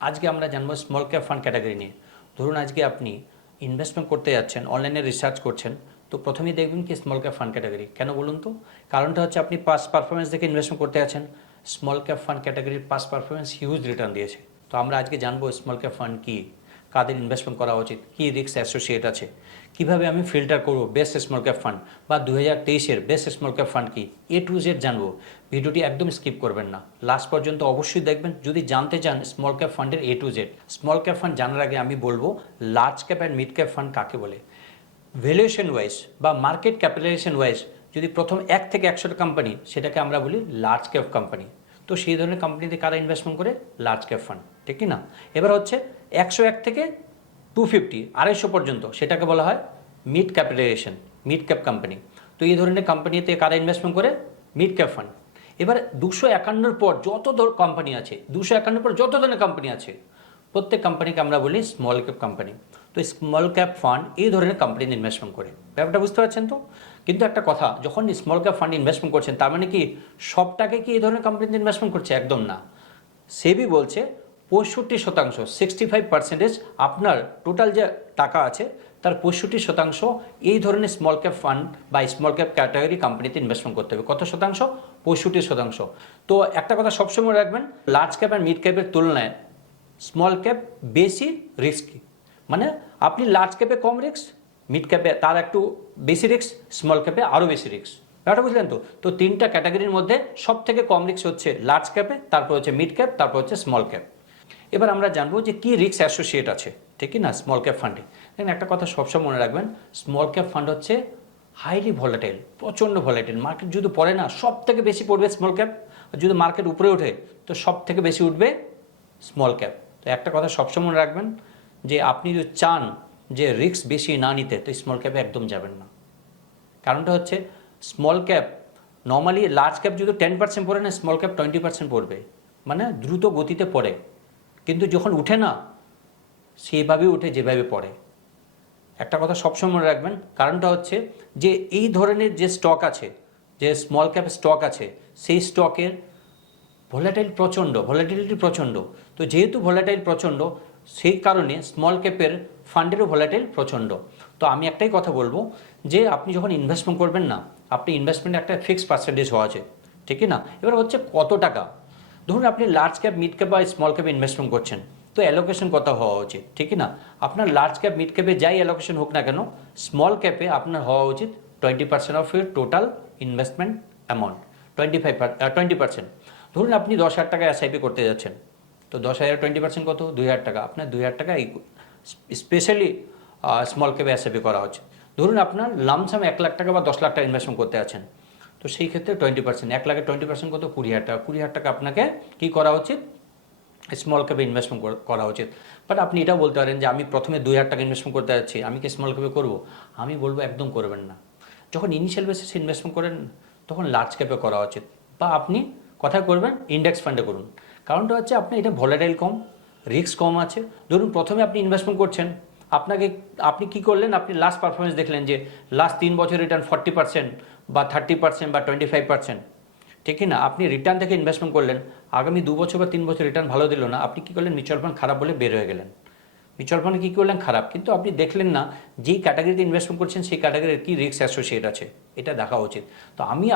आज के আমরা জানবো স্মল ক্যাপ ফান্ড ক্যাটাগরি নিয়ে। ধরুন আজকে আপনি ইনভেস্টমেন্ট করতে যাচ্ছেন, অনলাইনে রিসার্চ করছেন, তো প্রথমেই দেখবেন কি স্মল ক্যাপ ফান্ড ক্যাটাগরি। কেন বলুন তো? কারণটা হচ্ছে আপনি পাস্ট পারফরমেন্স দেখে ইনভেস্টমেন্ট করতে যাচ্ছেন। স্মল ক্যাপ ফান্ড ক্যাটাগরির পাস্ট পারফরমেন্স হিউজ রিটার্ন দিয়েছে। তো আমরা আজকে জানবো স্মল ক্যাপ ফান্ড কী, কাদের ইনভেস্টমেন্ট করা উচিত, কী রিস্ক অ্যাসোসিয়েট আছে, কীভাবে আমি ফিল্টার করবো বেস্ট স্মল ক্যাপ ফান্ড বা 2023-এর বেস্ট স্মল ক্যাপ ফান্ড কী, A to Z জানবো। ভিডিওটি একদম স্কিপ করবেন না, লাস্ট পর্যন্ত অবশ্যই দেখবেন যদি জানতে চান স্মল ক্যাপ ফান্ডের A to Z। Small cap fund জানার আগে আমি বলবো large cap and mid cap fund কাকে বলে। ভ্যালুয়েশন ওয়াইজ বা মার্কেট ক্যাপিটালাইজেশন ওয়াইজ যদি প্রথম 1 থেকে 100টা কোম্পানি, সেটাকে আমরা বলি লার্জ ক্যাপ কোম্পানি। তো সেই ধরনের কোম্পানিতে কারা ইনভেস্টমেন্ট করে? লার্জ ক্যাপ ফান্ড, ঠিক কি না? এবার হচ্ছে 101 থেকে 250 250 পর্যন্ত, সেটাকে বলা হয় mid capitalisation, mid cap company. তো এই ধরনের কোম্পানিতে কারা ইনভেস্টমেন্ট করে? Mid cap fund. এবার 251 পর যত কোম্পানি আছে, 251 পর যত ধরনের কোম্পানি আছে, প্রত্যেক কোম্পানিকে আমরা বলি স্মল ক্যাপ কোম্পানি। তো স্মল ক্যাপ ফান্ড এই ধরনের কোম্পানিতে ইনভেস্টমেন্ট করে। ব্যাপারটা বুঝতে পারছেন তো? কিন্তু একটা কথা, যখন স্মল ক্যাপ ফান্ড ইনভেস্টমেন্ট করছেন, তার মানে কি সবটাকে কি এই ধরনের কোম্পানিতে ইনভেস্টমেন্ট করছে? একদম না। সেবি বলছে 65% 65% আপনার টোটাল যে টাকা আছে তার 65% এই ধরনের স্মল ক্যাপ ফান্ড বা স্মল ক্যাপ ক্যাটাগরি কোম্পানিতে ইনভেস্টমেন্ট করতে হবে। কত শতাংশ? 65%। তো একটা কথা সবসময় রাখবেন, লার্জ ক্যাপ আর মিড ক্যাপের তুলনায় স্মল ক্যাপ বেশি রিস্কি। মানে আপনি লার্জ ক্যাপে কম রিস্ক, মিড ক্যাপে তার একটু বেশি রিস্ক, স্মল ক্যাপে আরও বেশি রিস্ক। ব্যাপারটা বুঝলেন তো? তো তিনটা ক্যাটাগরির মধ্যে সব থেকে কম রিস্ক হচ্ছে লার্জ ক্যাপে, তারপর হচ্ছে মিড ক্যাপ, তারপর হচ্ছে স্মল ক্যাপ। এবার আমরা জানবো যে কী রিস্ক অ্যাসোসিয়েট আছে, ঠিক না, স্মল ক্যাপ ফান্ডে। দেখেন একটা কথা সবসময় মনে রাখবেন, স্মল ক্যাপ ফান্ড হচ্ছে হাইলি ভলাটাইল, প্রচণ্ড ভলাটাইল। মার্কেট যদি পড়ে না, সব থেকে বেশি পড়বে স্মল ক্যাপ, আর যদি মার্কেট উপরে ওঠে তো সব থেকে বেশি উঠবে স্মল ক্যাপ। তো একটা কথা সবসময় মনে রাখবেন যে আপনি যদি চান যে রিস্ক বেশি না নিতে, তো স্মল ক্যাপে একদম যাবেন না। কারণটা হচ্ছে small cap normally large cap যদি 10% পড়ে না, স্মল ক্যাপ 20% পড়বে, মানে দ্রুত গতিতে পড়ে। কিন্তু যখন উঠে না, সেভাবেই উঠে যেভাবে পড়ে। একটা কথা সবসময় মনে রাখবেন, কারণটা হচ্ছে যে এই ধরনের যে স্টক আছে, যে স্মল ক্যাপ স্টক আছে, সেই স্টকের ভলাটিলিটি প্রচণ্ড। তো যেহেতু ভলাটাইল প্রচণ্ড, সেই কারণে স্মল ক্যাপের ফান্ডেরও ভলাটাইল প্রচণ্ড। তো আমি একটাই কথা বলবো যে আপনি যখন ইনভেস্টমেন্ট করবেন না, আপনি ইনভেস্টমেন্টে একটা ফিক্সড পার্সেন্টেজ হওয়া আছে, ঠিক না? এবার হচ্ছে কত টাকা। ধরুন আপনি লার্জ ক্যাপ, মিড ক্যাপ বা স্মল ক্যাপে ইনভেস্টমেন্ট করছেন, তো অ্যালোকেশন কত হওয়া উচিত, ঠিক না? আপনার লার্জ ক্যাপ, মিড ক্যাপে যাই অ্যালোকেশন হোক না কেন, স্মল ক্যাপে আপনার হওয়া উচিত 20% of your total investment amount. 20%। ধরুন আপনি 10,000 টাকা এসআইপি করতে যাচ্ছেন, তো 10,000 20% কত? 2,000 টাকা। আপনার 2,000 টাকা স্পেশালি স্মল ক্যাপে এসআইপি করা হচ্ছে। ধরুন আপনার লামসাম 1 লাখ টাকা বা 10 লাখ টাকা ইনভেস্টমেন্ট করতে আছেন, তো সেই ক্ষেত্রে 20%, 1 লাখের 20% কত? 20,000 টাকা। 20,000 টাকা আপনাকে কী করা উচিত? স্মল ক্যাপে ইনভেস্টমেন্ট করা উচিত। বাট আপনি এটাও বলতে পারেন যে আমি প্রথমে 2,000 টাকা ইনভেস্টমেন্ট করতে যাচ্ছি, আমি কি স্মল ক্যাপে করবো? আমি বলবো একদম করবেন না। যখন ইনিশিয়াল বেসিসে ইনভেস্টমেন্ট করেন, তখন লার্জ ক্যাপে করা উচিত, বা আপনি কোথায় করবেন? ইন্ডেক্স ফান্ডে করুন। কারণটা হচ্ছে আপনি এটা ভলাটাইল কম, রিস্ক কম আছে। ধরুন প্রথমে আপনি ইনভেস্টমেন্ট করছেন, আপনি কি করলেন? আপনি লাস্ট পারফরমেন্স দেখলেন যে লাস্ট 3 বছর রিটার্ন 40% বা 30% বা 25%, ঠিক না? আপনি রিটার্ন থেকে ইনভেস্টমেন্ট করলেন, আগামী 2 বছর বা 3 বছর রিটার্ন ভালো দিল না, আপনি কী করলেন? মিউচুয়াল ফান্ড খারাপ বলে বের হয়ে গেলেন। মিউচুয়াল ফান্ডে কী করলেন? খারাপ। কিন্তু আপনি দেখলেন না যেই ক্যাটাগরিতে ইনভেস্টমেন্ট করছেন সেই ক্যাটাগরির কী রিস্ক অ্যাসোসিয়েট আছে, এটা দেখা উচিত। তো আমি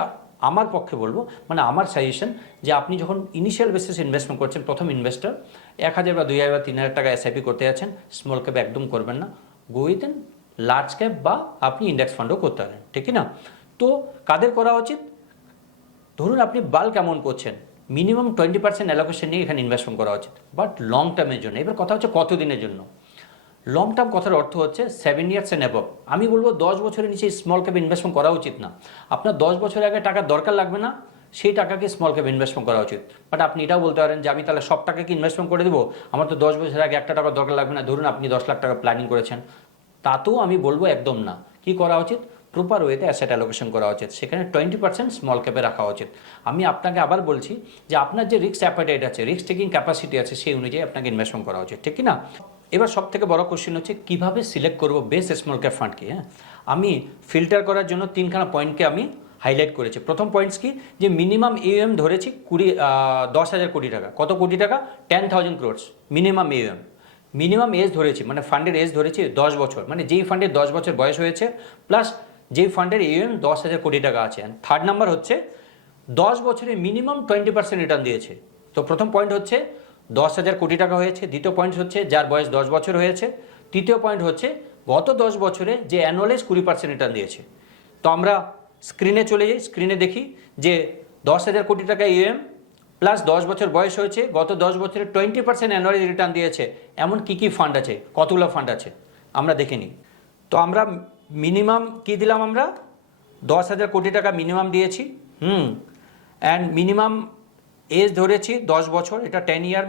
আমার পক্ষে বলবো, মানে আমার সাজেশন, যে আপনি যখন ইনিশিয়াল বেসিস ইনভেস্টমেন্ট করছেন, প্রথম ইনভেস্টার 1,000 বা 2,000 বা 3,000 টাকা এসআইপি করতে যাচ্ছেন, স্মল ক্যাপ একদম করবেন না, go with an large cap বা আপনি ইন্ডেক্স ফান্ডও করতে পারেন, ঠিক না? তো কাদের করা উচিত? ধরুন আপনি বাল্ক অ্যামাউন্ট করছেন, মিনিমাম 20% অ্যালোকেশন নিয়ে এখানে ইনভেস্টমেন্ট করা উচিত, বাট লং টার্মের জন্য। এবার কথা হচ্ছে কতদিনের জন্য। লং টার্ম কথার অর্থ হচ্ছে 7 ইয়ার্স অ্যান্ড অ্যাবভ। আমি বলবো 10 বছরের নিচে স্মল ক্যাপে ইনভেস্টমেন্ট করা উচিত না। আপনার 10 বছর আগে টাকার দরকার লাগবে না, সেই টাকাকে স্মল ক্যাপে ইনভেস্টমেন্ট করা উচিত। বাট আপনি এটাও বলতে পারেন যে আমি তাহলে সব টাকাকে ইনভেস্টমেন্ট করে দেবো, আমার তো 10 বছর আগে একটা টাকা দরকার লাগবে না। ধরুন আপনি 10 লাখ টাকা প্ল্যানিং করেছেন, তাতেও আমি বলবো একদম না। কি করা উচিত? প্রপার ওয়েতে অ্যাসেট অ্যালোকেশন করা উচিত, সেখানে 20% স্মল ক্যাপে রাখা উচিত। আমি আপনাকে আবার বলছি যে আপনার যে রিস্ক অ্যাপাটাইট আছে, রিস্ক টেকিং ক্যাপাসিটি আছে, সেই অনুযায়ী আপনাকে ইনভেস্টমেন্ট করা উচিত, ঠিক না? এবার সব থেকে বড় কোশ্চেন হচ্ছে কীভাবে সিলেক্ট করবো বেস্ট স্মল ক্যাপ ফান্ডকে। হ্যাঁ, আমি ফিল্টার করার জন্য 3খানা পয়েন্টকে আমি হাইলাইট করেছে। প্রথম পয়েন্টস কি, যে মিনিমাম এএম ধরেছি 10,000 কোটি টাকা। কত কোটি টাকা? 10,000 crores minimum AM. Minimum age ধরেছি মানে ফান্ডের এজ ধরেছি 10 বছর, মানে যেই ফান্ডের 10 বছর বয়স হয়েছে প্লাস যেই ফান্ডের এএম 10,000 কোটি টাকা আছে। থার্ড নাম্বার হচ্ছে 10 বছরে মিনিমাম 20% রিটার্ন দিয়েছে। তো প্রথম পয়েন্ট হচ্ছে 10,000 কোটি টাকা হয়েছে। দ্বিতীয় পয়েন্ট হচ্ছে যার বয়স 10 বছর হয়েছে। তৃতীয় পয়েন্ট হচ্ছে গত 10 বছরে যে অ্যানুয়ালাইজ 20% রিটার্ন দিয়েছে। তো আমরা স্ক্রিনে চলে যাই, স্ক্রিনে দেখি যে 10,000 কোটি টাকা ইএম প্লাস 10 বছর বয়স হয়েছে, গত 10 বছরে 20% অ্যানুয়ালাইজ রিটার্ন দিয়েছে, এমন কি কি ফান্ড আছে, কতগুলো ফান্ড আছে আমরা দেখে নিই। তো আমরা মিনিমাম কি দিলাম, আমরা 10,000 কোটি টাকা মিনিমাম দিয়েছি। অ্যান্ড মিনিমাম এজ ধরেছি 10 বছর, এটা 10 ইয়ার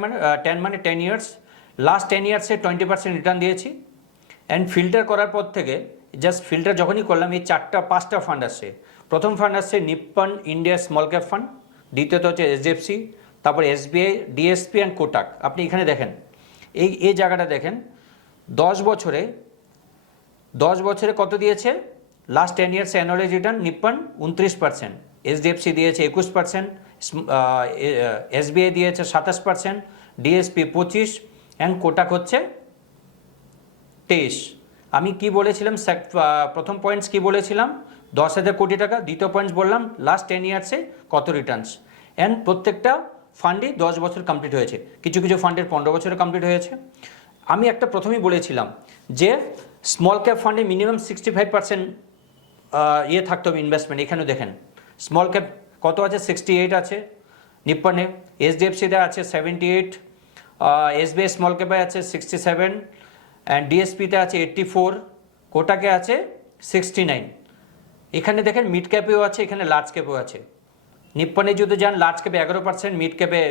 মানে 10 ইয়ার্স। লাস্ট 10 ইয়ার্সে 20% রিটার্ন দিয়েছি। অ্যান্ড ফিল্টার করার পর থেকে জাস্ট ফিল্টার যখনই করলাম এই 4-5টা ফান্ড আসছে। প্রথম ফান্ড আসছে Nippon India small cap fund, দ্বিতীয়ত হচ্ছে এইচডিএফসি, তারপর এসবিআই, ডিএসপি অ্যান্ড কোটাক। আপনি এখানে দেখেন এই জায়গাটা দেখেন, 10 বছরে কত দিয়েছে, last 10 years annual return Nippon 29%, HDFC দিয়েছে 21%, এসবিআই দিয়েছে 27%, ডিএসপি 25% অ্যান্ড কোটাক হচ্ছে 23। আমি কি বলেছিলাম, প্রথম পয়েন্টস কি বলেছিলাম, 10,000 কোটি টাকা। দ্বিতীয় পয়েন্টস বললাম লাস্ট 10 ইয়ার্সে কত রিটার্নস। অ্যান্ড প্রত্যেকটা ফান্ডই 10 বছর কমপ্লিট হয়েছে, কিছু কিছু ফান্ডের 15 বছরে কমপ্লিট হয়েছে। আমি একটা প্রথমেই বলেছিলাম যে স্মল ক্যাপ ফান্ডে মিনিমাম 65% ইয়ে থাকতে হবে ইনভেস্টমেন্ট। এখানে দেখেন স্মল ক্যাপ কত আছে, 68 আছে নিপ্পনে, এইচডিএফসিতে আছে 78, এসবিআই স্মল ক্যাপে আছে 67 অ্যান্ড ডিএসপিতে আছে 84, কোটাকে আছে 69। এখানে দেখেন মিড ক্যাপেও আছে, এখানে লার্জ ক্যাপেও আছে। নিপ্পনে যদি যান লার্জ ক্যাপে 11%, মিড ক্যাপে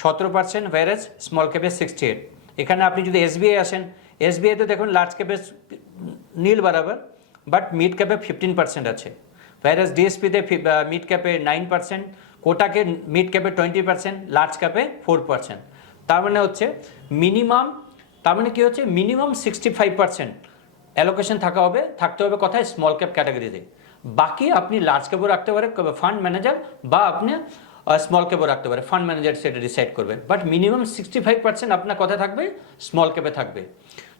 17%, ভ্যারেজ স্মল ক্যাপে 68। এখানে আপনি যদি এসবিআই আসেন, এসবিআইতে দেখুন লার্জ ক্যাপে নীল বরাবর, বাট মিড ক্যাপে 15% আছে। ভ্যারেজ ডিএসপিতে মিড ক্যাপে 9%, কোটাকে মিড ক্যাপে 20%, লার্জ ক্যাপে 4%। তার মানে হচ্ছে মিনিমাম, তার মানে কি হচ্ছে মিনিমাম 65% অ্যালোকেশন থাকতে হবে কোথায়, স্মল ক্যাপ ক্যাটাগরিতে। বাকি আপনি লার্জ ক্যাপও রাখতে পারে ফান্ড ম্যানেজার, বা আপনি স্মল ক্যাপও রাখতে পারে ফান্ড ম্যানেজার, সেটা ডিসাইড করবে। বাট মিনিমাম 65% আপনার কথা থাকবে স্মল ক্যাপে থাকবে।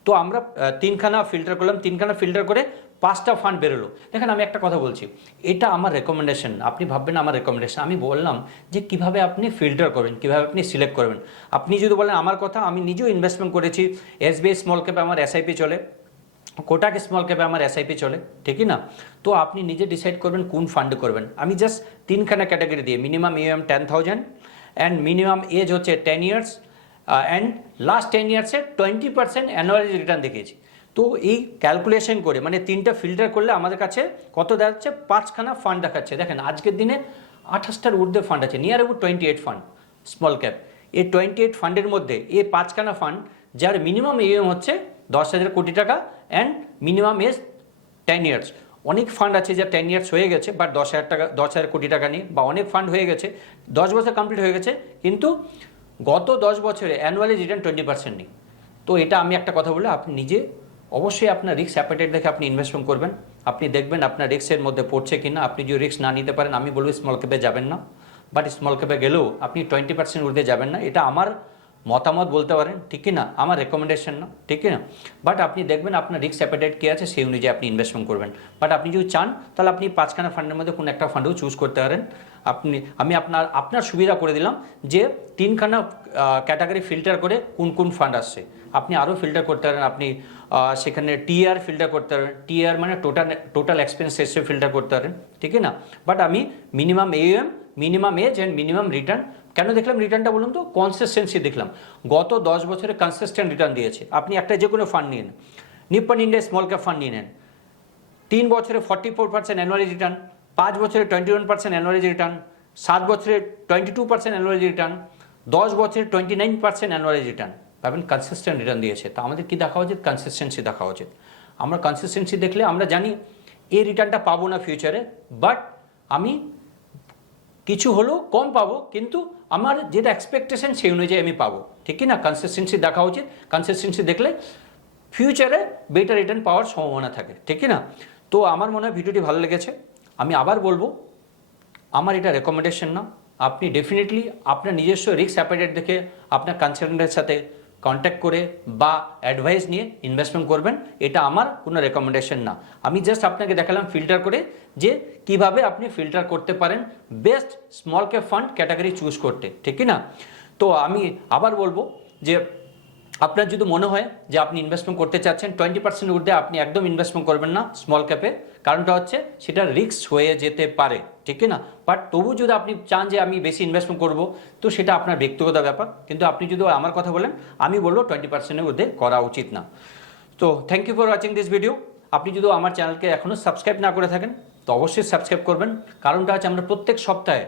তো আমরা 3খানা ফিল্টার করলাম, 3খানা ফিল্টার করে 5টা ফান্ড বেরোলো। দেখেন আমি একটা কথা বলছি, এটা আমার রেকমেন্ডেশন, আপনি ভাববেন আমার রেকমেন্ডেশন। আমি বললাম যে কিভাবে আপনি ফিল্টার করবেন, কিভাবে আপনি সিলেক্ট করবেন। আপনি যদি বলেন আমার কথা, আমি নিজেও ইনভেস্টমেন্ট করেছি, এসবিআই স্মল ক্যাপে আমার এসআইপি চলে, কোটাক স্মল ক্যাপে আমার এসআইপি চলে, ঠিকই না? তো আপনি নিজে ডিসাইড করবেন কোন ফান্ডে করবেন। আমি জাস্ট 3খানা ক্যাটাগরি দিয়ে minimum AM 10,000 and minimum age হচ্ছে 10 ইয়ার্স অ্যান্ড লাস্ট 10 ইয়ার্সে 20% অ্যানুয়াল রিটার্ন দেখিয়েছি। তো এই ক্যালকুলেশন করে মানে 3টা ফিল্টার করলে আমাদের কাছে কত দেখাচ্ছে, 5খানা ফান্ড দেখাচ্ছে। দেখেন আজকের দিনে 28টার ঊর্ধ্বে ফান্ড আছে, near about 28 fund small cap. এই 28 ফান্ডের মধ্যে এই 5খানা ফান্ড যার মিনিমাম এএম হচ্ছে 10,000 কোটি টাকা অ্যান্ড মিনিমাম এজ 10 ইয়ার্স। অনেক ফান্ড আছে যা 10 ইয়ার্স হয়ে গেছে বাট 10,000 কোটি টাকা নিয়ে, বা অনেক ফান্ড হয়ে গেছে 10 বছর কমপ্লিট হয়ে গেছে কিন্তু গত 10 বছরে অ্যানুয়ালি রিটার্ন 20% নেই। তো এটা আমি একটা কথা বলে, আপনি নিজে অবশ্যই আপনার রিস্ক অ্যাপেটাইট দেখে আপনি ইনভেস্টমেন্ট করবেন। আপনি দেখবেন আপনার রিস্কের মধ্যে পড়ছে কিনা। আপনি যদি রিস্ক না নিতে পারেন, আমি বলবো স্মল ক্যাপে যাবেন না, বাট স্মল ক্যাপে গেলেও আপনি 20% ঊর্ধ্বে যাবেন না। এটা আমার মতামত বলতে পারেন, ঠিক কি না, আমার রেকমেন্ডেশন না, ঠিক কি না। বাট আপনি দেখবেন আপনার রিস্ক অ্যাপেটাইট কী আছে, সেই অনুযায়ী আপনি ইনভেস্টমেন্ট করবেন। বাট আপনি যদি চান তাহলে আপনি 5খানা ফান্ডের মধ্যে কোনো একটা ফান্ডও চুজ করতে পারেন। আমি আপনার সুবিধা করে দিলাম যে 3খানা ক্যাটাগরি ফিল্টার করে কোন কোন ফান্ড আসছে। আপনি আরও ফিল্টার করতে পারেন, আপনি সেখানে টিআর ফিল্টার করতে পারেন, টিআর মানে টোটাল এক্সপেন্স শেষে ফিল্টার করতে পারেন, ঠিক না। বাট আমি minimum AM, minimum age and minimum return কেন দেখলাম, রিটার্নটা বলুন তো, কনসিস্টেন্সি দেখলাম। গত 10 বছরে কনসিস্টেন্ট রিটার্ন দিয়েছে। আপনি একটা যে কোনো ফান্ড নিন, Nippon India small cap fund নিয়ে নেন, 3 বছরে 44% অ্যানুয়ালি রিটার্ন, 5 বছরে 21% অ্যানুয়ালি রিটার্ন, 7 বছরে 22% অ্যানুয়ালি রিটার্ন, 10 বছরে 29% অ্যানুয়ালি রিটার্ন। ভাবেন কনসিস্টেন্ট রিটার্ন দিয়েছে। তা আমাদের কী দেখা উচিত, কনসিস্টেন্সি দেখা উচিত। আমরা কনসিস্টেন্সি দেখলে আমরা জানি এই রিটার্নটা পাবো না ফিউচারে, বাট আমি কিছু হলেও কম পাবো, কিন্তু আমার যেটা এক্সপেকটেশন সেই অনুযায়ী আমি পাবো, ঠিক না। কনসিস্টেন্সি দেখা উচিত। কনসিস্টেন্সি দেখলে ফিউচারে বেটার রিটার্ন পাওয়ার সম্ভাবনা থাকে, ঠিক না। তো আমার মনে হয় ভিডিওটি ভালো লেগেছে। আমি আবার বলবো আমার এটা রেকমেন্ডেশন না। আপনি ডেফিনেটলি আপনার নিজস্ব রিস্ক অ্যাপাইটেট দেখে আপনার কনসালটেন্টের সাথে কন্ট্যাক্ট করে বা অ্যাডভাইস নিয়ে ইনভেস্টমেন্ট করবেন, এটা আমার কোনো রেকমেন্ডেশন না। আমি জাস্ট আপনাকে দেখালাম ফিল্টার করে যে কিভাবে আপনি ফিল্টার করতে পারেন best small cap fund category choose করতে, ঠিক না? তো আমি আবার বলবো যে আপনার যদি মনে হয় যে আপনি ইনভেস্টমেন্ট করতে চাচ্ছেন 20% ঊর্ধ্বে, আপনি একদম ইনভেস্টমেন্ট করবেন না স্মল ক্যাপে। কারণটা হচ্ছে সেটা রিস্ক হয়ে যেতে পারে, ঠিক না? বাট তবু যদি আপনি চান যে আমি বেশি ইনভেস্টমেন্ট করব, তো সেটা আপনার ব্যক্তিগত ব্যাপার। কিন্তু আপনি যদি আমার কথা বলেন, আমি বলবো 20%-এর ঊর্ধ্বে করা উচিত না। তো thank you for watching this video. আপনি যদি আমার চ্যানেলকে এখনও সাবস্ক্রাইব না করে থাকেন তো অবশ্যই সাবস্ক্রাইব করবেন। কারণটা হচ্ছে আমরা প্রত্যেক সপ্তাহে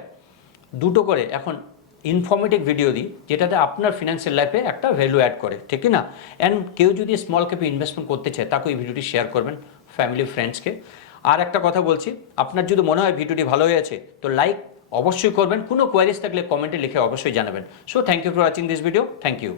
2টো করে এখন ইনফরমেটিভ ভিডিও দিই, যেটাতে আপনার ফিনান্সিয়াল লাইফে একটা ভ্যালু অ্যাড করে, ঠিক না? অ্যান্ড কেউ যদি স্মল ক্যাপে ইনভেস্টমেন্ট করতে চায় তাকে এই ভিডিওটি শেয়ার করবেন ফ্যামিলি ফ্রেন্ডসকে। আর একটা কথা বলছি, আপনার যদি মনে হয় ভিডিওটি ভালো হয়েছে তো লাইক অবশ্যই করবেন। কোনো কোয়ারিজ থাকলে কমেন্টে লিখে অবশ্যই জানাবেন। So thank you for watching this video. Thank you.